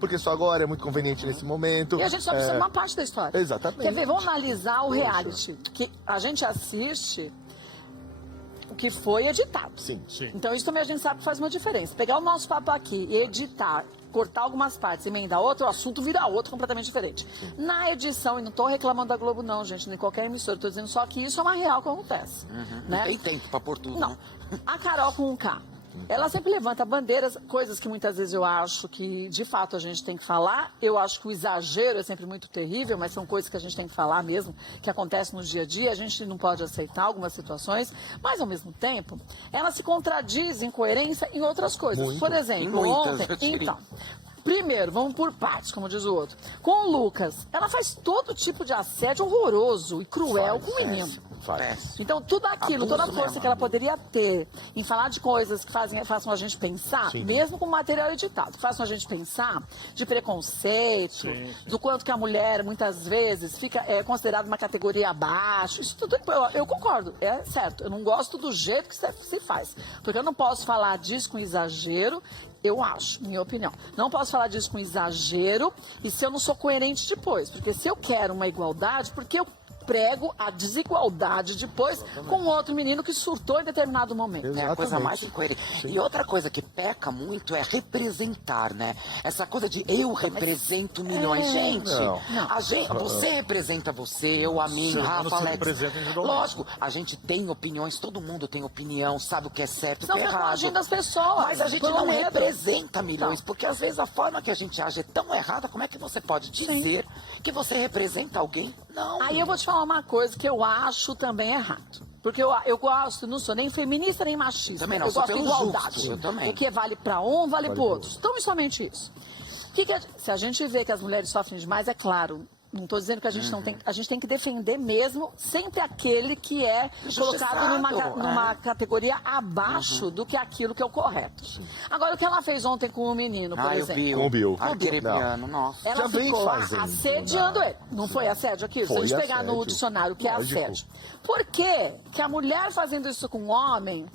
porque só agora é muito conveniente nesse momento. E a gente só precisa de uma parte da história. Exatamente. Quer ver, vamos analisar o reality, que a gente assiste o que foi editado. Sim. Então isso também a gente sabe que faz uma diferença. Pegar o nosso papo aqui e editar, cortar algumas partes e emendar outro, o assunto vira outro completamente diferente. Na edição, e não estou reclamando da Globo não, gente, nem qualquer emissora, estou dizendo só que isso é uma real que acontece. Né? Não tem tempo pra pôr tudo, Não. né? A Carol com um K. Ela sempre levanta bandeiras, coisas que muitas vezes eu acho que, de fato, a gente tem que falar. Eu acho que o exagero é sempre muito terrível, mas são coisas que a gente tem que falar mesmo, que acontecem no dia a dia. A gente não pode aceitar algumas situações, mas, ao mesmo tempo, ela se contradiz em coerência em outras coisas. Muito. Por exemplo, Muitas, eu ontem... diria. Então, primeiro, vamos por partes, como diz o outro. Com o Lucas, ela faz todo tipo de assédio horroroso e cruel com o menino. Péssimo. Então, tudo aquilo, toda a Abuso força mesmo. que ela poderia ter em falar de coisas que façam a gente pensar, Sim. mesmo com material editado, que façam a gente pensar de preconceito, do quanto que a mulher, muitas vezes, fica considerada uma categoria abaixo. Isso tudo, eu concordo, é certo. Eu não gosto do jeito que se faz. Porque eu não posso falar disso com exagero, eu acho, minha opinião. Não posso falar disso com exagero e se eu não sou coerente depois. Porque se eu quero uma igualdade, porque eu prego a desigualdade depois com outro menino que surtou em determinado momento. É a coisa Exatamente. mais incoerente. E outra coisa que peca muito é representar, né? Essa coisa de eu represento milhões. Gente, Não. você representa você, eu a mim, Ser humano Rafa, se Alex. representa individualmente. Lógico, a gente tem opiniões, todo mundo tem opinião, sabe o que é certo, o Senão que é fica errado. agindo as pessoas. Mas a gente pelo não medo. representa milhões, porque às vezes a forma que a gente age é tão errada, como é que você pode dizer que você representa alguém? Não. Aí eu vou te falar uma coisa que eu acho também errado. Porque eu gosto, não sou nem feminista nem machista. Também não, eu sou gosto de pelo igualdade. justo, eu também. O que vale para um, vale para outros. Então, é somente isso. Se a gente vê que as mulheres sofrem demais, é claro. Não estou dizendo que a gente não tem. A gente tem que defender mesmo sempre aquele que é colocado numa categoria abaixo do que aquilo que é o correto. Agora, o que ela fez ontem com o menino, por Ah, eu exemplo? vi. Com o Bill. Aquele Não. piano, nossa. Ela Já vem ficou lá fazendo, assediando né? ele. Não foi assédio aquilo? Se Foi a gente pegar assédio. no dicionário o que é Lógico. assédio. Por que que a mulher fazendo isso com o homem...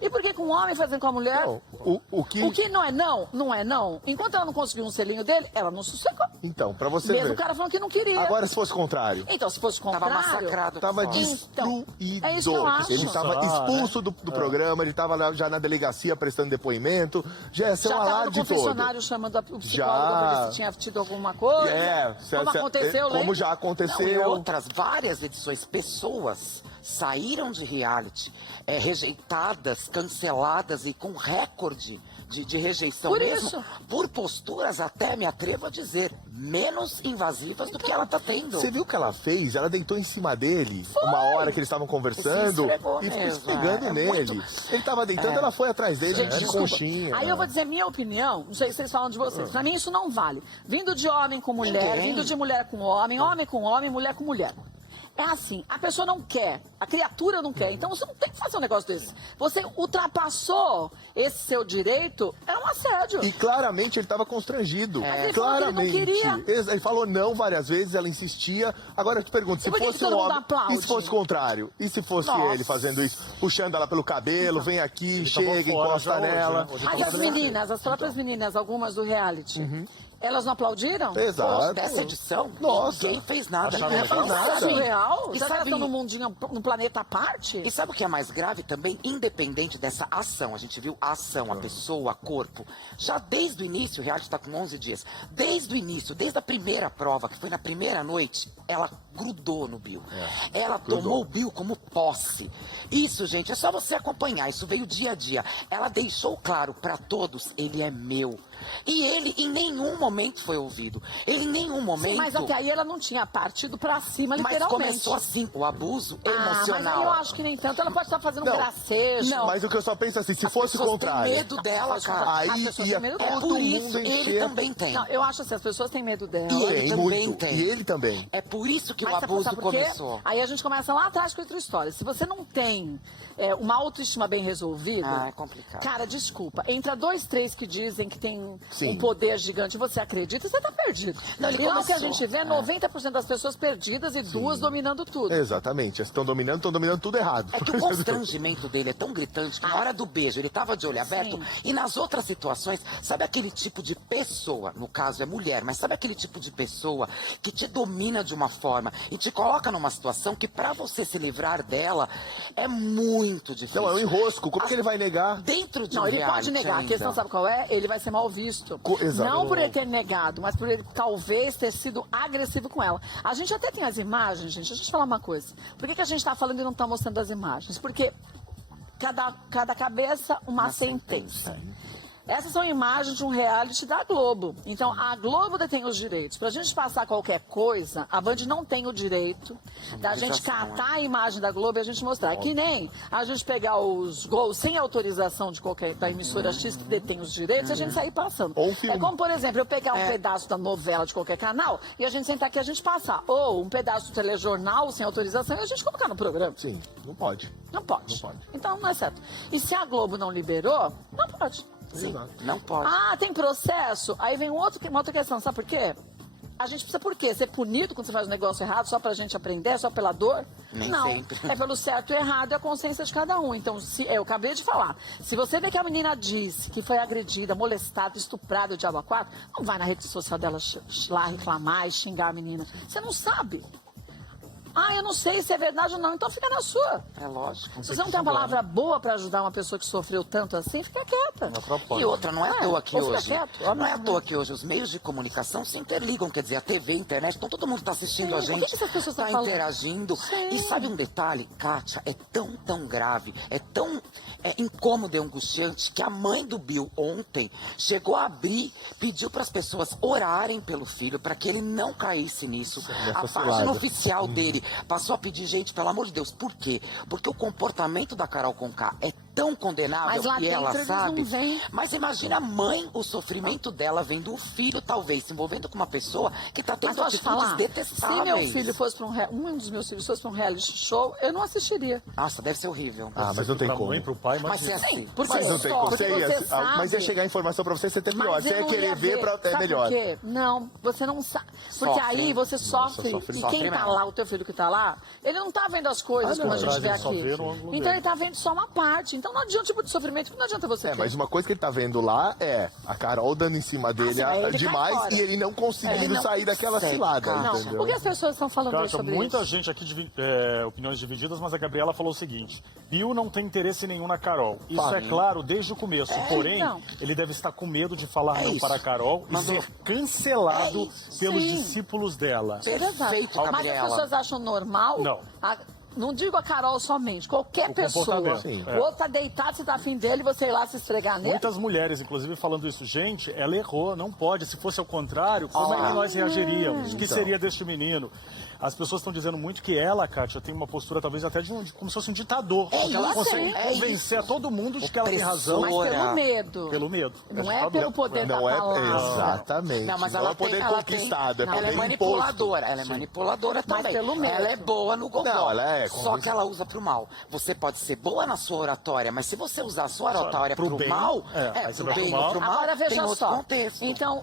E por que com o homem fazendo com a mulher... Não, o que... O que não é não, não é não. Enquanto ela não conseguiu um selinho dele, ela não sossegou. Então, pra você Mesmo ver. o cara falando que não queria. Agora, se fosse o contrário. Então, se fosse o contrário... Tava massacrado. Tava Nossa. destruído. Então, é isso que eu acho. Ele estava expulso do programa, ele estava já na delegacia prestando depoimento. Já ia ser Já um estava no alarde todo. confessionário chamando o psicólogo Já. para ver se tinha tido alguma coisa. Como aconteceu, como lembra? já Não, e aconteceu. outras várias edições, pessoas saíram de reality rejeitadas, canceladas e com recorde de rejeição Por mesmo, isso. por posturas até, me atrevo a dizer, menos invasivas do que ela tá tendo. Você viu o que ela fez? Ela deitou em cima dele uma hora que eles estavam conversando Se esfregou e ficou mesmo, pegando é nele. muito- Ele tava deitando, ela foi atrás dele Gente, de desculpa. conchinha. Aí eu vou dizer minha opinião, não sei se vocês falam de vocês. Pra mim isso não vale. Vindo de homem com mulher, Ninguém. vindo de mulher com homem com homem, mulher com mulher. É assim, a pessoa não quer, a criatura não quer, então você não tem que fazer um negócio desse. Você ultrapassou esse seu direito, é um assédio. E claramente ele estava constrangido. Mas ele falou que ele não Claramente. queria. Ele falou não várias vezes, ela insistia. Agora eu te pergunto, se por que fosse que um todo mundo homem. aplaude? E se fosse o contrário? E se fosse Nossa. ele fazendo isso? Puxando ela pelo cabelo, vem aqui, Ele chega, tava fora encosta já hoje, nela. né? Hoje Mas tava as bem. meninas, as próprias meninas, algumas do reality, elas não aplaudiram? Exato. Dessa edição, Nossa. ninguém fez nada. Acharam Ninguém legal? fez Isso é nada. surreal? E Já que elas sabe- estão num mundinho, num planeta à parte? E sabe o que é mais grave também? Independente dessa ação, a gente viu a ação, a pessoa, corpo. Já desde o início, o reality está com 11 dias. Desde o início, desde a primeira prova, que foi na primeira noite, ela grudou no Bill. Ela tomou o Bill como posse. Isso, gente, é só você acompanhar. Isso veio dia a dia. Ela deixou claro para todos, ele é meu. E ele em nenhum momento foi ouvido. Ele em nenhum momento... Sim, mas até aí ela não tinha partido pra cima, Mas literalmente. começou assim, o abuso Mas emocional. aí eu acho que nem tanto. Ela pode estar fazendo Não. um gracejo. Não. Mas o que eu só penso assim, se fosse o pessoas contrário. têm medo dela, cara. Aí As pessoas ia têm medo É dela. todo por mundo isso, ele encher. também tem. Não, eu acho assim, as pessoas têm medo dela. E ele Tem também muito. tem. E ele também. É por isso que Mas o sabe abuso por quê? começou. Aí a gente começa lá atrás com outra história. Se você não tem uma autoestima bem resolvida... Ah, é complicado. Cara, desculpa. Entra 2, 3 que dizem que tem Sim. um poder gigante, você acredita, você tá perdido. Não, ele e lá o que a começou, gente vê, 90% das pessoas perdidas e duas dominando tudo. Exatamente. Eles estão dominando tudo errado. É que o constrangimento dele é tão gritante que na hora do beijo ele tava de olho aberto e nas outras situações, sabe aquele tipo de pessoa, no caso é mulher, mas sabe aquele tipo de pessoa que te domina de uma forma e te coloca numa situação que pra você se livrar dela é muito difícil. Não, é um enrosco. Como que ele vai negar? Dentro de Não, um ele pode reality negar. A ainda. questão, sabe qual é? Ele vai ser mal visto. Exato. Não por ele ter negado, mas por ele talvez ter sido agressivo com ela. A gente até tem as imagens, gente. Deixa eu te falar uma coisa. Por que a gente está falando e não está mostrando as imagens? Porque cada cabeça, uma sentença. Essas são imagens de um reality da Globo. Então, a Globo detém os direitos. Pra gente passar qualquer coisa, a Band não tem o direito da gente catar a imagem da Globo e a gente mostrar. É que nem a gente pegar os gols sem autorização de qualquer da emissora X que detém os direitos e a gente sair passando. Ou um filme. É como, por exemplo, eu pegar um pedaço da novela de qualquer canal e a gente sentar aqui e a gente passar. Ou um pedaço do telejornal sem autorização e a gente colocar no programa. Sim, não pode. Não pode. Não pode. Então, não é certo. E se a Globo não liberou, não pode. Sim, não pode. Ah, tem processo? Aí vem uma outra questão, sabe por quê? A gente precisa, por quê? Ser punido quando você faz um negócio errado só pra gente aprender, só pela dor? Nem não, sempre. é pelo certo e errado e a consciência de cada um. Então, eu acabei de falar, se você vê que a menina disse que foi agredida, molestada, estuprada, o diabo a quatro, não vai na rede social dela lá reclamar e xingar a menina. Você não sabe. Ah, eu não sei se é verdade ou não, então fica na sua. É lógico. Se você não tem uma palavra boa pra ajudar uma pessoa que sofreu tanto assim, fica quieta. E outra, não é à toa que ou fica hoje. quieto, Não é à toa que hoje os meios de comunicação se interligam, quer dizer, a TV, a internet, então todo mundo está assistindo Sim, a o que gente, que essas pessoas estão está falando? interagindo. Sim. E sabe um detalhe, Kátia, é tão grave, é tão incômodo e angustiante que a mãe do Bill ontem chegou a abrir, pediu para as pessoas orarem pelo filho, para que ele não caísse nisso. A página oficial dele passou a pedir, gente, pelo amor de Deus, por quê? Porque o comportamento da Carol Conká é tão condenável Mas lá e ela dentro eles não sabe. veem. Mas imagina a mãe, o sofrimento dela vendo o filho, talvez, se envolvendo com uma pessoa que está Mas tendo posso te falar, atitudes se detestáveis. meu filho fosse para um dos meus filhos fosse para um reality show, eu não assistiria. Nossa, deve ser horrível. Ah, mas não tem pra como. mãe, pro pai, Mas imagina. é assim. Porque Mas não tem como. porque você sabe. Mas ia chegar a informação pra você, você ter pior. Mas Você eu ia não querer ver pra é sabe melhor. Por quê? Não, você não sabe. Porque Sofre. aí você sofre. sofre. E Sofre quem tá mesmo. lá, o teu filho que tá lá, ele não tá vendo as coisas Ah, como não. a gente vê Ele só aqui. vê no ângulo Então dele. ele tá vendo só uma parte. Então não adianta o tipo de sofrimento que não adianta você ter. Mas uma coisa que ele tá vendo lá é a Carol dando em cima dele sim, aí ele cai demais fora. e ele não conseguindo Ele não sair daquela consegue, cilada, cara. Não, entendeu? por que as pessoas estão falando aí Kátia, sobre muita isso? gente aqui, opiniões divididas, mas a Gabriela falou o seguinte: Bill não tem interesse nenhum na Carol. Isso Fala. é claro desde o começo. Porém, então. ele deve estar com medo de falar É não isso. para a Carol e Mas ser o- cancelado É isso. pelos Sim. discípulos dela. Perfeito, Mas as Gabriela. pessoas acham normal? Não. Não digo a Carol somente, qualquer O pessoa. comportamento, sim. O outro tá deitado, você tá afim dele, você ir lá se esfregar nele. Muitas mulheres, inclusive, falando isso. Gente, ela errou, não pode. Se fosse ao contrário, como é que nós reagiríamos? O que Então. seria deste menino? As pessoas estão dizendo muito que ela, Kátia, tem uma postura talvez até de como se fosse um ditador. porque ela isso, consegue é convencer a todo mundo de que ela tem razão. Mas pelo medo. Pelo medo. Não é ditador. pelo poder Não da é palavra. exatamente. Não, mas não ela é poder tem, ela conquistado, tem, é ela poder é manipuladora, ela é manipuladora Mas também. pelo medo. Ela é boa no gogó. Não, ela é, Só que ela usa pro mal. Você pode ser boa na sua oratória, mas se você usar a sua oratória pro pro bem, mal, aí você pro vai pro bem mal. ou pro mal, Agora tem veja outro só. contexto. Então,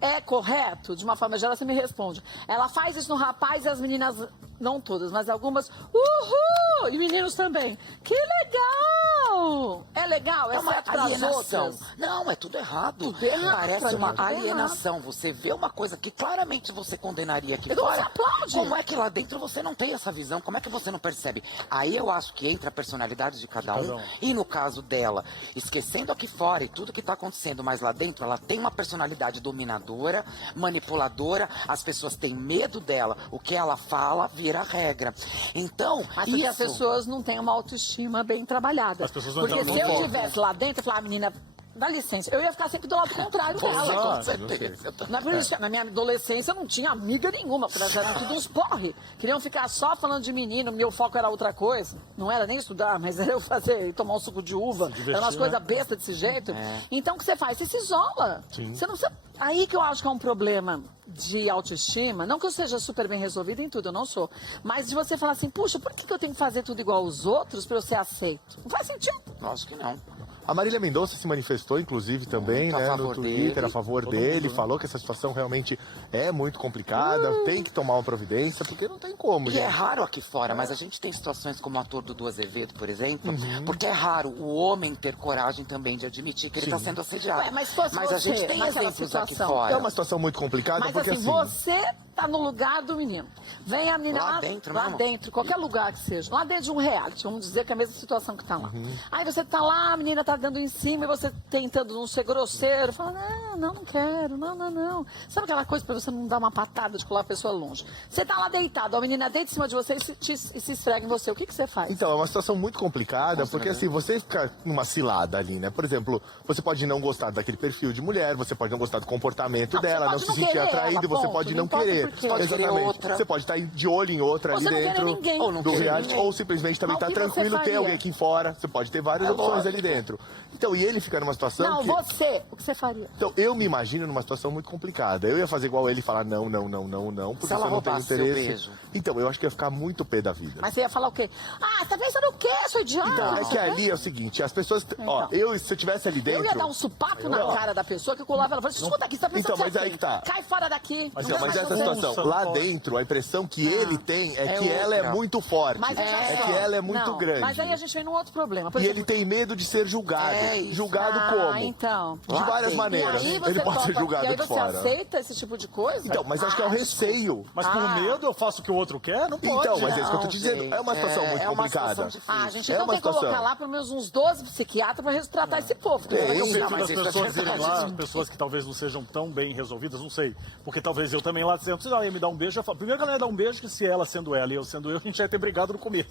é correto, de uma forma geral, você me responde. Ela faz isso no rapaz e as meninas, não todas, mas algumas, uhul! E meninos também. Que legal! É legal, É uma exceto pras alienação. outras. Não, é tudo errado. Tudo errado, Parece pra mim, uma tudo alienação. Você vê uma coisa que claramente você condenaria aqui Então fora. você aplaude. Como é que lá dentro você não tem essa visão? Como é que você não percebe? Aí eu acho que entra a personalidade de cada um. E no caso dela, esquecendo aqui fora e tudo que tá acontecendo, mas lá dentro ela tem uma personalidade dominadora, manipuladora. As pessoas têm medo dela. O que ela fala vira regra. Então, Mas porque as isso... pessoas não têm uma autoestima bem trabalhada. As pessoas não Porque entram se no eu foco. estivesse lá dentro, eu falava, menina, dá licença, eu ia ficar sempre do lado contrário dela. Com certeza. Não é por isso que na minha adolescência eu não tinha amiga nenhuma, porque elas eram tudo uns porre. Queriam ficar só falando de menino, meu foco era outra coisa. Não era nem estudar, mas era eu fazer, tomar um suco de uva. divertir, Eram umas né? coisas bestas desse jeito. Então o que você faz? Você se isola. Sim. Você não precisa... Aí que eu acho que é um problema de autoestima, não que eu seja super bem resolvida em tudo, eu não sou, mas de você falar assim, puxa, por que eu tenho que fazer tudo igual aos outros pra eu ser aceito? Não faz sentido. Lógico que não. A Marília Mendonça se manifestou, inclusive, também, Muito a né, no favor Twitter, dele. a favor Todo dele, mundo, né? falou que essa situação realmente é muito complicada, tem que tomar uma providência, porque não tem como, E gente. é raro aqui fora, mas a gente tem situações como o ator Dudu Azevedo, por exemplo, porque é raro o homem ter coragem também de admitir que ele está sendo assediado. Ué, mas se fosse a gente você, tem naquela exemplos aqui situação, fora. É uma situação muito complicada, Mas porque assim, você tá no lugar do menino. Vem a menina Lá dentro lá mesmo? dentro, qualquer lugar que seja. Lá dentro de um reality, vamos dizer que é a mesma situação que tá lá. Uhum. Aí você tá lá, a menina tá dando em cima e você tentando não ser grosseiro. Fala, não quero, não. Sabe aquela coisa pra você não dar uma patada de colar a pessoa longe? Você tá lá deitado, a menina deita em cima de você e se esfrega em você. O que você faz? Então, é uma situação muito complicada, porque assim, você fica numa cilada ali, né? Por exemplo, você pode não gostar daquele perfil de mulher, você pode não gostar do comportamento Não, você dela, não pode se não sentir querer atraído, ela, você ponto, pode não não importa querer. por quê. Pode querer Exatamente. outra. Você pode estar de olho em outra Ou ali você não querer dentro ninguém. Ou não do querer reality, ninguém. ou simplesmente também Mas o tá que você tranquilo, tem faria? alguém aqui fora, você pode ter várias opções ali dentro. Então, e ele fica numa situação Não, que... você, o que você faria? Então, eu me imagino numa situação muito complicada. Eu ia fazer igual ele e falar não, porque Se ela eu não tenho roubasse seu interesse. beijo? Então, eu acho que ia ficar muito pé da vida. Mas você ia falar o quê? Ah, tá pensando o quê, seu idiota? Então, é que ali é o seguinte, as pessoas... Ó, se eu tivesse ali dentro... Eu ia dar um supapo na cara da pessoa que eu colava ela. Falei, escuta aqui, você tá pensando Então, mas você aí quem? que tá. Cai fora daqui. Mas não Então, quero mas mais essa você. situação, Não lá pode. dentro, a impressão que ele tem é que ela é outra. muito forte. Mas veja é só. que ela é muito Não, grande. Mas aí a gente vem num outro problema. Por E exemplo, ele tem medo de ser julgado. É isso. Julgado como? então. De várias tem. maneiras. E aí você Ele pode ser topa- julgado E aí de você fora. aceita esse tipo de coisa? Então, mas acho que é o receio. Mas por medo eu faço o que o outro quer? Não pode. Então, mas é isso que eu tô Não, dizendo. gente. É uma situação muito uma complicada. situação difícil. Ah, gente, É então uma tem que colocar situação. lá pelo menos uns 12 psiquiatras pra tratar esse povo. Tem. Será que é o Sim, perfil mas das isso é pessoas irem verdade. lá, pessoas que talvez não sejam tão bem resolvidas, não sei. Porque talvez eu também lá dizendo, se ela ia me dar um beijo, eu falo, primeiro que ela ia dar um beijo, que se ela sendo ela e eu sendo eu, a gente já ia ter brigado no começo.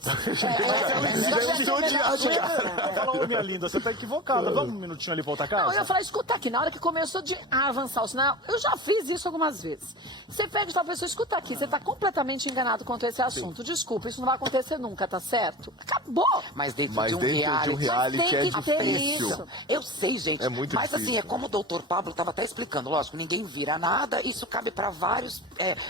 Eu falo, ô minha linda, você tá equivocada, vamos um minutinho ali pra outra casa? Não, eu ia falar, escuta aqui, na hora que começou a avançar o sinal, eu já fiz isso algumas vezes. Você pede pra pessoa, escuta aqui, você tá completamente enganado quanto a esse assunto. Desculpa, isso não vai acontecer nunca, tá certo? Acabou! Mas dentro Mas de um dentro de reality... um reality Mas tem é que ter difícil. isso. Eu sei, gente. É muito mas difícil. assim, é como o doutor Pablo estava até explicando, lógico, ninguém vira nada, isso cabe para vários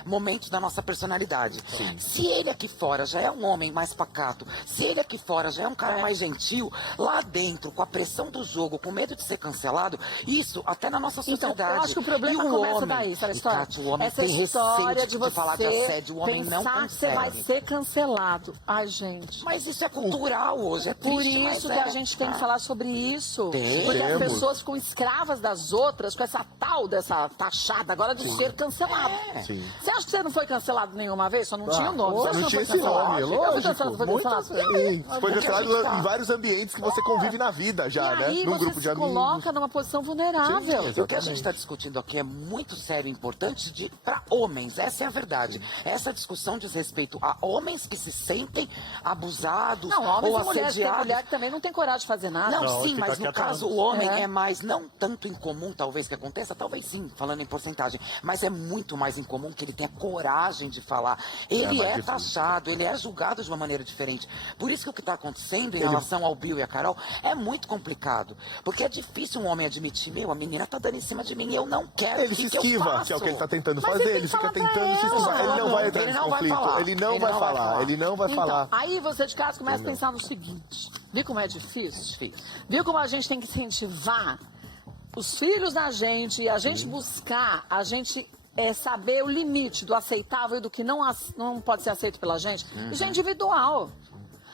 momentos da nossa personalidade. Se ele aqui fora já é um homem mais pacato, se ele aqui fora já é um cara mais gentil, lá dentro, com a pressão do jogo, com medo de ser cancelado, isso até na nossa Então, sociedade. eu acho que o problema E o começa homem, daí, sabe a e, história? Cátia, o homem Essa tem história receio de você falar de assédio, o homem não pensar que você vai consegue. ser cancelado. Ai, gente. Mas isso é cultural hoje, é triste, Por isso mas que é. a gente tem que falar sobre isso. Tem. Porque as Temos. pessoas ficam escravas das outras com essa tal dessa taxada agora de ser cancelado. Sim. Você acha que você não foi cancelado nenhuma vez? Só não tinha o nome. Você acha Não que tinha foi esse cancelado? nome, Eu fui cancelado, foi lógico. cancelado. Sim, foi Porque a cancelado gente tá- em vários ambientes que você convive na vida já, E né? aí Num você grupo de se amigos. coloca numa posição vulnerável. Sim, E o que a gente está discutindo aqui é muito sério e importante para homens, essa é a verdade. Essa discussão diz respeito a homens que se sentem abusados Não, homens ou e mulheres. Tem assediados. mulher que também não tem coragem de fazer nada. Não, Não, sim, fica mas no quieta caso antes. o homem É. é mais, não tanto incomum talvez que aconteça, talvez sim, falando em porcentagem, mas é muito mais incomum que ele tenha coragem de falar. Ele mais é difícil. taxado, ele é julgado de uma maneira diferente. Por isso que o que está acontecendo em relação ao Bill e a Carol é muito complicado. Porque é difícil um homem admitir, meu, a menina tá dando em cima de mim e eu não quero. Ele o se que eu esquiva, faço? que é o que ele tá tentando Mas fazer. você tem Ele que fica falar pra tentando se esquivar. ela. Ele não vai entrar Ele nesse não vai conflito. falar. Ele não Ele vai não vai falar. falar. Ele não vai Então, falar. aí você de casa começa a pensar no seguinte. Viu como é difícil? Difícil. Viu como a gente tem que incentivar os filhos da gente e a gente buscar, a gente saber o limite do aceitável e do que não pode ser aceito pela gente? Isso é individual.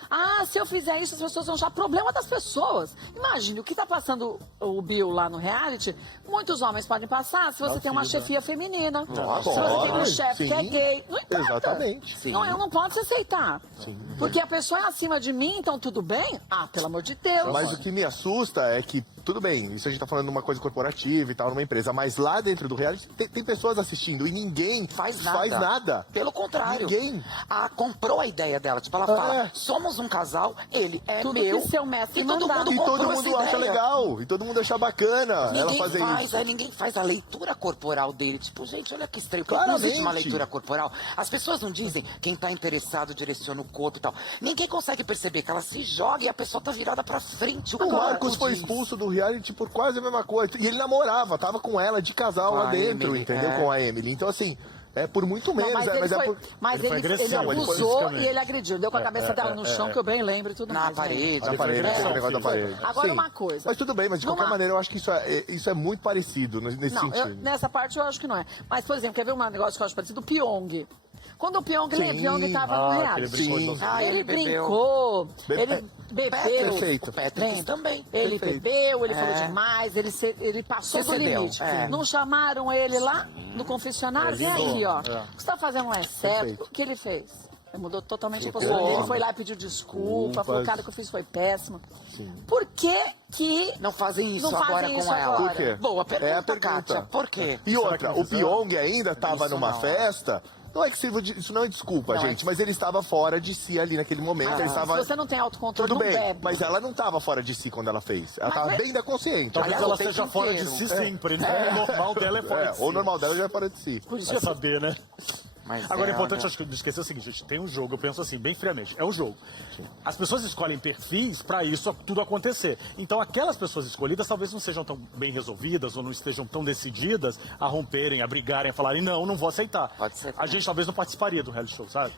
Ah, se eu fizer isso, as pessoas vão achar problema das pessoas. Imagine, o que está passando o Bill lá no reality, muitos homens podem passar se você tem uma chefia feminina. Se você tem um chefe que é sim. gay. Não importa. Exatamente. Sim. Não, eu não posso aceitar. Porque a pessoa é acima de mim, então tudo bem? Ah, pelo amor de Deus. Mas o que me assusta é que, tudo bem, isso a gente tá falando de uma coisa corporativa e tal, numa empresa, mas lá dentro do reality tem pessoas assistindo e ninguém Faz nada. nada. Pelo contrário. Ninguém. Comprou a ideia dela. Tipo, ela fala, somos um casal, ele é Tudo meu. que seu mestre e todo mandar. mundo E todo comprou mundo essa acha ideia. legal, e todo mundo acha bacana ela Ninguém fazer faz, isso. ninguém faz a leitura corporal dele. Tipo, gente, olha que estranho. Porque Claramente. não existe uma leitura corporal. As pessoas não dizem quem tá interessado direciona o corpo e tal. Ninguém consegue perceber que ela se joga e a pessoa tá virada pra frente. O corpo Marcos foi diz. expulso do reality por quase a mesma coisa. E ele namorava, tava com ela de casal Com lá a dentro, Emily, entendeu? é. Com a Emily. Então, assim, É por muito menos, Não, mas é por... mas Ele foi ele agressivo, ele foi abusou fisicamente. e ele agrediu. Deu com a cabeça dela no chão, que eu bem lembro e tudo Na mais. né? parede. Na parede, agressão, aquele negócio da filho. parede. Agora Sim. uma coisa. Mas tudo bem, mas de qualquer Numa- maneira eu acho que isso é muito parecido nesse Não, sentido. nessa parte eu acho que não é. Mas, por exemplo, quer ver um negócio que eu acho parecido? O Pyong. Quando o Pyong, lembra? O Pyong tava no aquele reality. brincou de Sim. novo. Ah, Ele ele bebeu. brincou, ele bebeu. Perfeito. O Patrick Lembra? também. Ele Perfeito. bebeu, ele É. falou demais, ele passou Se do cedeu, limite. é. Não chamaram ele lá no confessionário? Vem Lindo. aqui, ó. É. O que você tá fazendo não é certo. Perfeito. O que ele fez? Ele mudou totalmente a Ficou postura dele. bom. Foi lá e pediu desculpa, Desculpas. falou, cara, o que eu fiz foi péssimo. Sim. Por que que... Não fazem isso Não fazem agora isso com ela. agora. Por quê? Boa pergunta, É a pergunta. Kátia. Por quê? E Será outra, que não o fizeram? Pyong ainda estava Isso numa não. festa. Não é que sirva isso não é desculpa, Não é gente, mas ele estava fora de si ali naquele momento. Ele Se estava... você não tem autocontrole, Tudo não bem, bebe. mas ela não estava fora de si quando ela fez. Ela Mas estava é- bem da consciente. Talvez Aliás, ela o tempo seja fora de inteiro. si sempre, né? O normal dela é fora de si. O normal dela já é fora de si. Por isso Vai que eu saber, né? Mas Agora, é ela- importante, acho que não esquecer o seguinte, gente, tem um jogo, eu penso assim, bem friamente, é um jogo. As pessoas escolhem perfis para isso tudo acontecer. Então, aquelas pessoas escolhidas talvez não sejam tão bem resolvidas ou não estejam tão decididas a romperem, a brigarem, a falarem, não vou aceitar. Pode ser A também. gente talvez não participaria do reality show, sabe?